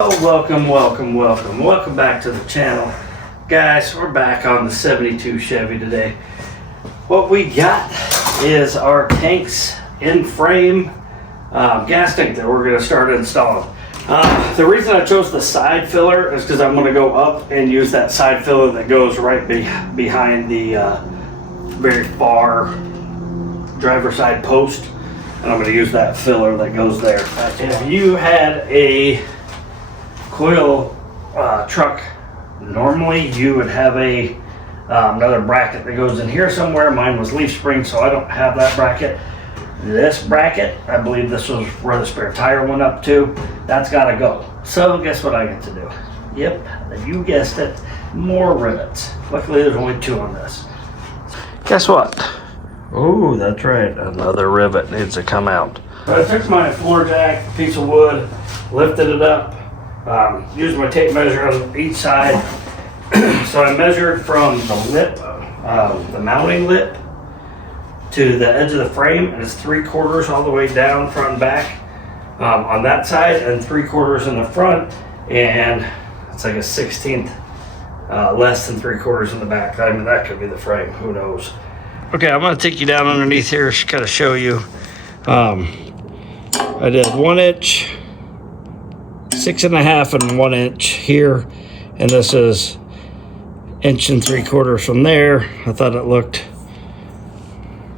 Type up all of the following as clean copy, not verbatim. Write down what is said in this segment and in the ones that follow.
Oh, welcome back to the channel. Guys, we're back on the 72 Chevy today. What we got is our tanks in frame gas tank that we're going to start installing. The reason I chose the side filler is because I'm going to go up and use that side filler that goes right behind the very far driver's side post, and I'm going to use that filler that goes there. If you had a coil truck, normally you would have a another bracket that goes in here somewhere. Mine was leaf spring, so I don't have that bracket. This bracket, I believe this was where the spare tire went up to, that's got to go. So guess what I get to do? Yep, you guessed it, more rivets. Luckily there's only 2 on this. Guess what? Oh, that's right, another rivet needs to come out. So I took my floor jack, piece of wood, lifted it up, used my tape measure on each side. So I measured from the lip, the mounting lip, to the edge of the frame, and it's 3/4 all the way down, front and back, on that side, and 3/4 in the front, and it's like a 1/16 less than 3/4 in the back. I mean, that could be the frame, who knows. Okay, I'm going to take you down underneath here to kind of show you. I did 1 inch, 6.5 and 1 inch here, and this is 1 3/4 from there. I thought it looked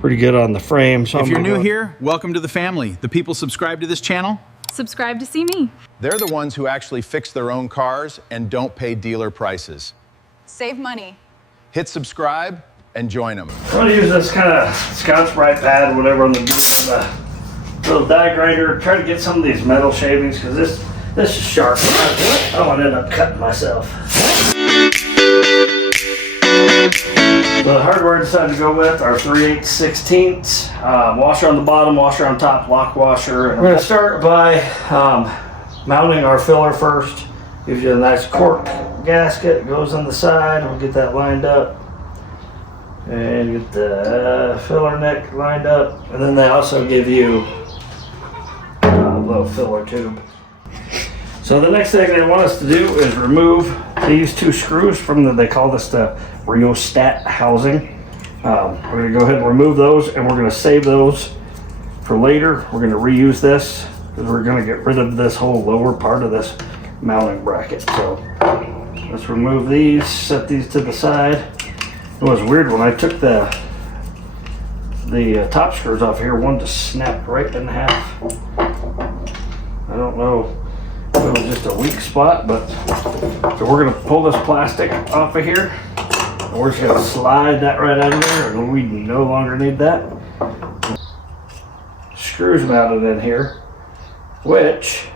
pretty good on the frame. So if you're new here, welcome to the family. The people subscribe to this channel. Subscribe to see me. They're the ones who actually fix their own cars and don't pay dealer prices. Save money. Hit subscribe and join them. I'm going to use this kind of Scotch-Brite pad, whatever, on the little die grinder. Try to get some of these metal shavings, because this is sharp. I don't want to end up cutting myself. So the hardware I decided to go with are 3/8/16. Washer on the bottom, washer on top, lock washer. And we're going to start by mounting our filler first. Gives you a nice cork gasket, goes on the side. We'll get that lined up. And get the filler neck lined up. And then they also give you a little filler tube. So the next thing they want us to do is remove these 2 screws from they call this the rheostat housing. We're going to go ahead and remove those, and we're going to save those for later. We're going to reuse this because we're going to get rid of this whole lower part of this mounting bracket. So let's remove these, set these to the side. It was weird when I took the top screws off here, one just snapped right in half. I don't know. It was just a weak spot, but so we're going to pull this plastic off of here, and we're just going to slide that right out of there, and we no longer need that. Screws mounted in here, which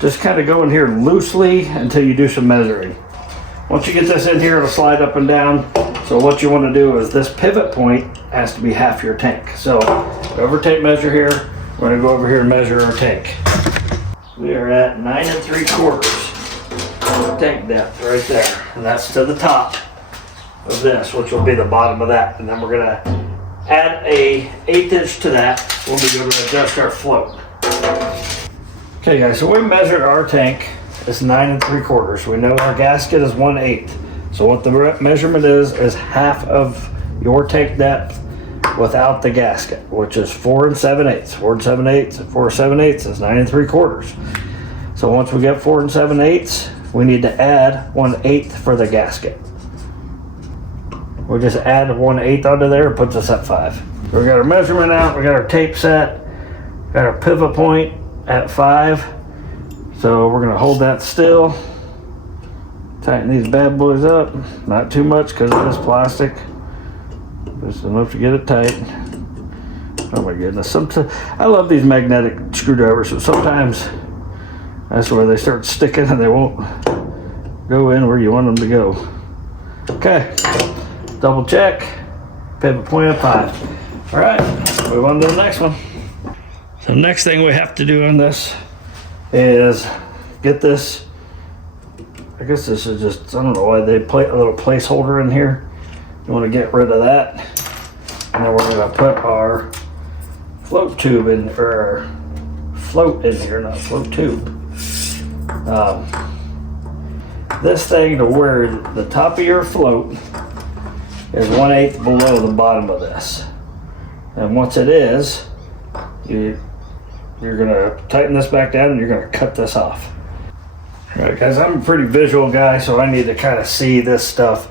just kind of go in here loosely until you do some measuring. Once you get this in here, it'll slide up and down. So what you want to do is this pivot point has to be half your tank. So go over tape measure here. We're going to go over here and measure our tank. We are at 9 3/4 tank depth right there. And that's to the top of this, which will be the bottom of that. And then we're going to add a 1/8 inch to that when we go to adjust our float. Okay guys, so we measured our tank. It's 9 3/4. We know our gasket is 1/8. So what the measurement is half of your tank depth without the gasket, which is 4 7/8. 4 7/8. 4 7/8 is 9 3/4. So once we get 4 7/8, we need to add 1/8 for the gasket. We'll just add 1/8 onto there. It puts us at 5. So we got our measurement out. We got our tape set. Got our pivot point at 5. So we're going to hold that still. Tighten these bad boys up. Not too much because of this plastic. Just enough to get it tight. Oh my goodness. Sometimes I love these magnetic screwdrivers, but sometimes that's where they start sticking and they won't go in where you want them to go. Okay. Double check. Pivot point at 5. All right. Move on to the next one. So next thing we have to do on this is get this. I guess this is just, I don't know why they put a little placeholder in here. You want to get rid of that. And then we're going to put our float tube in, or our float in here, not float tube. This thing to where the top of your float is 1/8 below the bottom of this. And once it is, you're gonna tighten this back down and you're gonna cut this off. All right, guys, I'm a pretty visual guy, so I need to kind of see this stuff.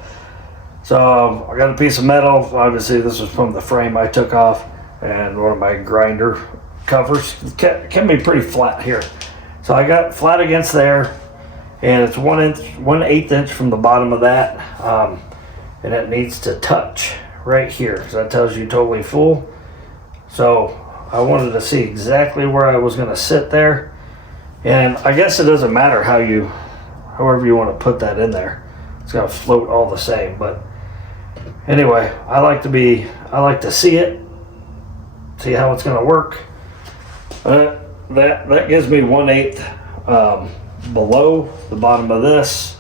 So I got a piece of metal. Obviously, this was from the frame I took off, and one of my grinder covers can be pretty flat here. So I got flat against there, and it's 1/8 inch from the bottom of that, and it needs to touch right here, because that tells you totally full. So I wanted to see exactly where I was going to sit there, and I guess it doesn't matter however you want to put that in there. It's going to float all the same, but anyway, I like to see it, see how it's going to work. That gives me 1/8 below the bottom of this,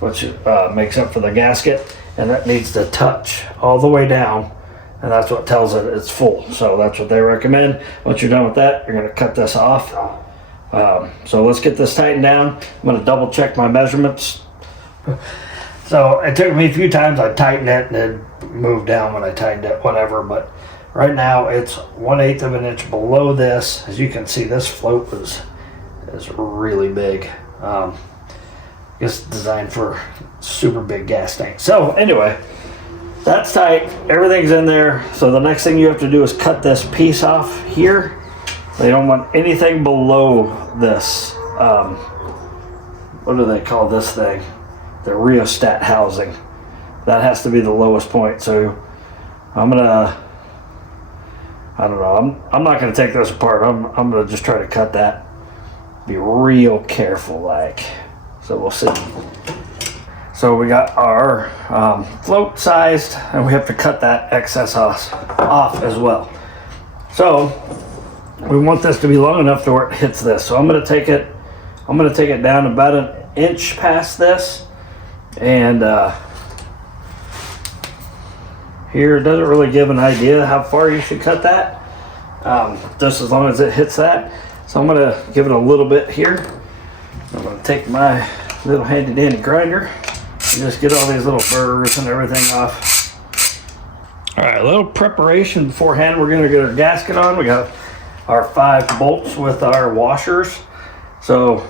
which makes up for the gasket, and that needs to touch all the way down, and that's what tells it it's full. So that's what they recommend. Once you're done with that, you're going to cut this off. So let's get this tightened down. I'm going to double check my measurements. So it took me a few times. I tightened it and it moved down when I tightened it, whatever. But right now it's 1/8 of an inch below this. As you can see, this float is really big. It's designed for super big gas tank. So anyway, that's tight. Everything's in there. So the next thing you have to do is cut this piece off here. They don't want anything below this. What do they call this thing? The rheostat housing. That has to be the lowest point. So I don't know. I'm not gonna take this apart. I'm gonna just try to cut that. Be real careful, like. So we'll see. So we got our float sized, and we have to cut that excess off as well. So we want this to be long enough to where it hits this. So I'm gonna take it down about 1 inch past this, and here it doesn't really give an idea how far you should cut that, just as long as it hits that. So I'm gonna give it a little bit here. I'm gonna take my little handy dandy grinder and just get all these little burrs and everything off. All right, a little preparation beforehand. We're gonna get our gasket on. We got our 5 bolts with our washers. So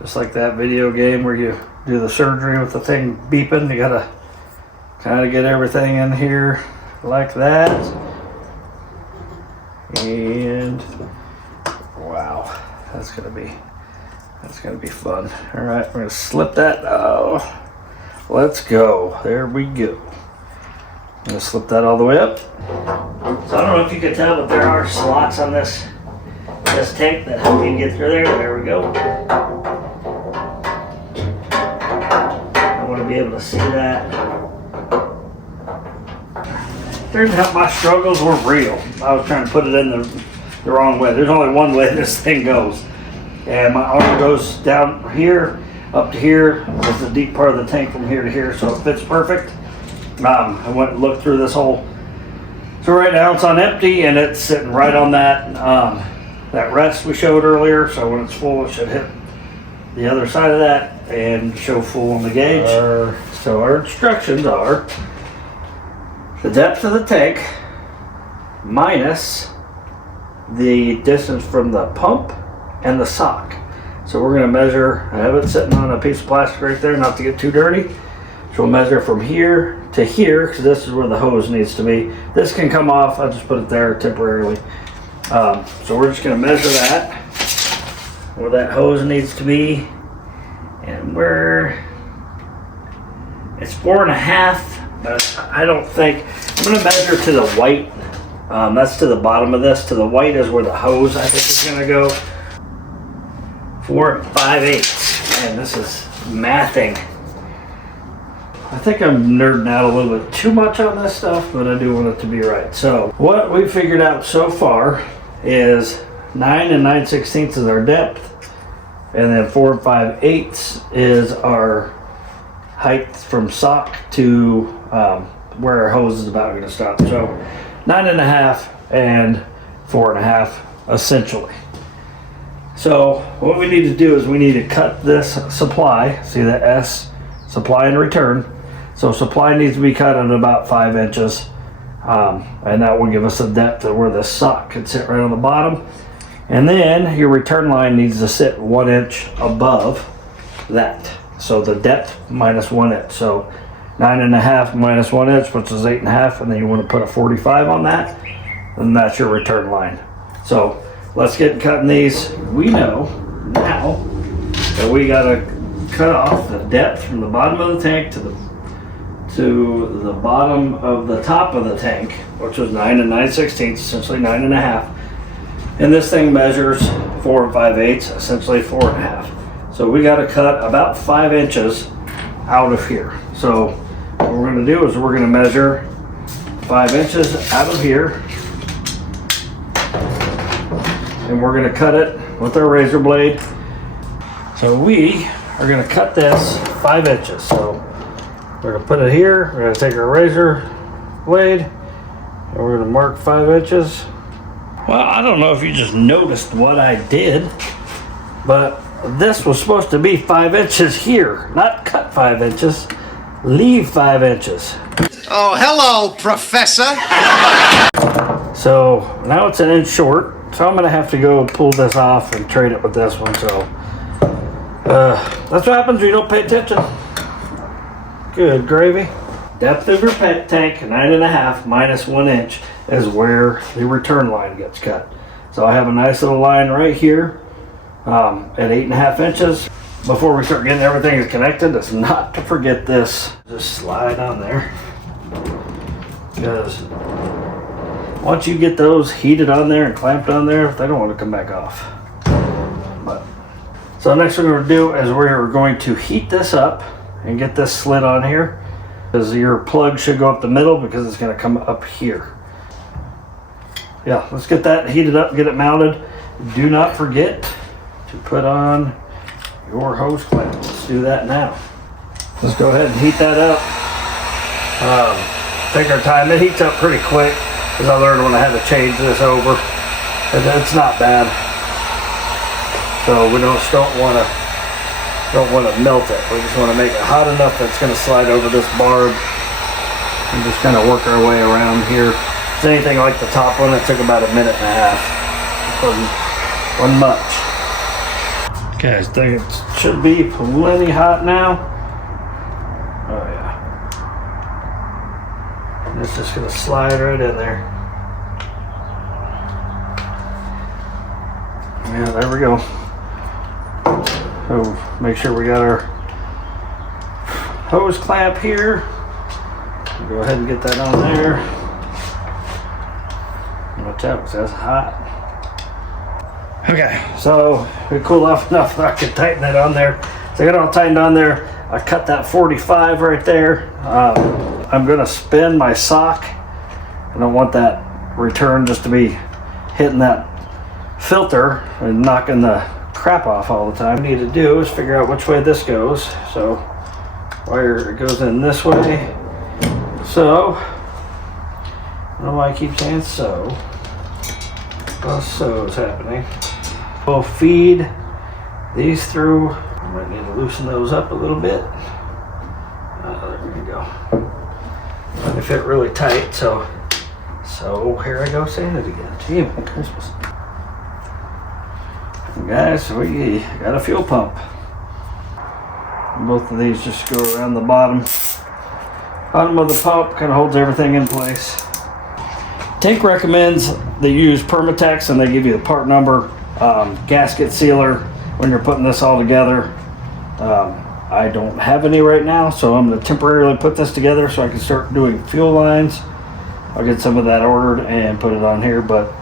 just like that video game where you do the surgery with the thing beeping, you gotta kind of get everything in here like that. And wow, that's gonna be fun. All right, we're gonna slip that. Oh, let's go. There we go. I'm gonna slip that all the way up. So I don't know if you can tell, but there are slots on this tank that help you get through there. There we go. I want to be able to see that. Turns out my struggles were real. I was trying to put it in the wrong way. There's only one way this thing goes. And my arm goes down here, up to here. That's the deep part of the tank from here to here, so it fits perfect. I went and looked through this hole. So right now it's on empty, and it's sitting right on that rest we showed earlier. So when it's full, it should hit the other side of that and show full on the gauge. So our instructions are the depth of the tank minus the distance from the pump and the sock. So we're going to measure. I have it sitting on a piece of plastic right there, not to get too dirty. So we'll measure from here to here, because this is where the hose needs to be. This can come off. I'll just put it there temporarily. So we're just going to measure that, where that hose needs to be, and it's 4.5, but I don't think, I'm going to measure to the white. That's to the bottom of this. To the white is where the hose, I think, is going to go. 4 5/8. Man, this is mathing. I think I'm nerding out a little bit too much on this stuff, but I do want it to be right. So what we figured out so far is 9 9/16 is our depth, and then 4 5/8 is our height from sock to where our hose is about going to stop. So 9.5 and 4.5 essentially. So what we need to do is we need to cut this supply. See the S, supply and return. So supply needs to be cut at about 5 inches. And that will give us a depth of where the sock can sit right on the bottom. And then your return line needs to sit 1 inch above that. So the depth minus 1 inch. So 9.5 minus 1 inch, which is 8.5, and then you want to put a 45 on that, and that's your return line. So let's get cutting these. We know now that we got to cut off the depth from the bottom of the tank to the bottom of the top of the tank, which was 9 9/16, essentially 9.5. And this thing measures 4 5/8, essentially 4.5. So we got to cut about 5 inches out of here. So what we're going to do is we're going to measure 5 inches out of here, and we're going to cut it with our razor blade. So we are going to cut this 5 inches. So we're going to put it here. We're going to take our razor blade and we're going to mark 5 inches. Well, I don't know if you just noticed what I did, but this was supposed to be 5 inches here, not cut 5 inches, leave 5 inches. Oh, hello, Professor. So now it's 1 inch short, so I'm gonna have to go pull this off and trade it with this one. So that's what happens when you don't pay attention. Good gravy. Depth of your tank, 9.5 minus 1 inch is where the return line gets cut. So I have a nice little line right here at 8.5 inches. Before we start getting everything connected, it's not to forget this. Just slide on there. Because once you get those heated on there and clamped on there, they don't want to come back off. So next what we're going to do is we're going to heat this up and get this slid on here. Because your plug should go up the middle because it's going to come up here. Yeah, let's get that heated up, get it mounted. Do not forget to put on your hose clamp. Let's do that now. Let's go ahead and heat that up. Take our time. It heats up pretty quick because I learned when I had to change this over. And it's not bad. So we don't want to melt it. We just want to make it hot enough that it's going to slide over this barb and just kind of work our way around here. If it's anything like the top one, it took about 1.5 minutes. Wasn't much. Okay, I think it should be plenty hot now. Oh yeah. And it's just going to slide right in there. Yeah, there we go. So make sure we got our hose clamp here. Go ahead and get that on there. Watch out, because that's hot. Okay, so we cool off enough that I can tighten it on there. So I got it all tightened on there. I cut that 45 right there. I'm gonna spin my sock. I don't want that return just to be hitting that filter and knocking the crap off all the time. What we need to do is figure out which way this goes. So wire it goes in this way. So I don't know why I keep saying so. Well, so is happening. We'll feed these through. I might need to loosen those up a little bit. There we go. They fit really tight. So here I go saying it again. Gee, Merry Christmas. Guys, we got a fuel pump. Both of these just go around the bottom of the pump, kind of holds everything in place. Tank recommends they use Permatex, and they give you the part number, gasket sealer when you're putting this all together. I don't have any right now, so I'm going to temporarily put this together so I can start doing fuel lines. I'll get some of that ordered and put it on here, but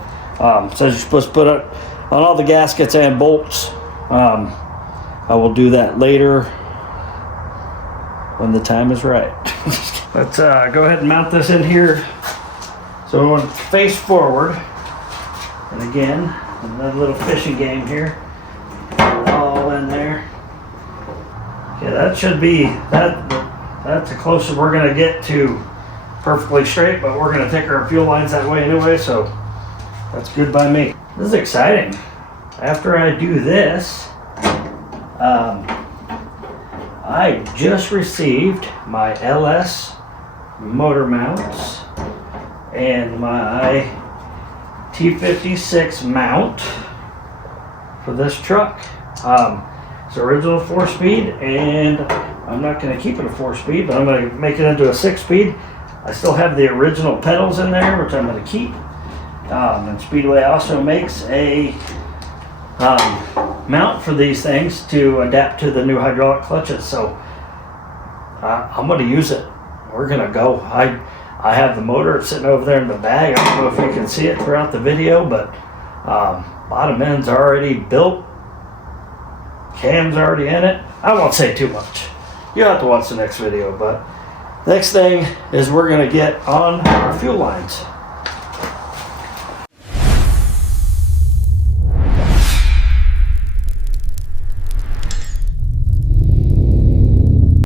it says you're supposed to put it on all the gaskets and bolts. I will do that later when the time is right. Let's go ahead and mount this in here. So I want to face forward. And again, another little fishing game here. All in there. Okay, that should be, that's the closest we're going to get to perfectly straight, but we're going to take our fuel lines that way anyway, so that's good by me. This is exciting. After I do this, I just received my LS motor mounts and my T56 mount for this truck. It's original 4-speed, and I'm not going to keep it a 4-speed, but I'm going to make it into a 6-speed. I still have the original pedals in there, which I'm going to keep. And Speedway also makes a mount for these things to adapt to the new hydraulic clutches. So I'm going to use it. We're going to go. I have the motor sitting over there in the bag. I don't know if you can see it throughout the video, but bottom end's already built. Cam's already in it. I won't say too much. You'll have to watch the next video, but next thing is we're going to get on our fuel lines.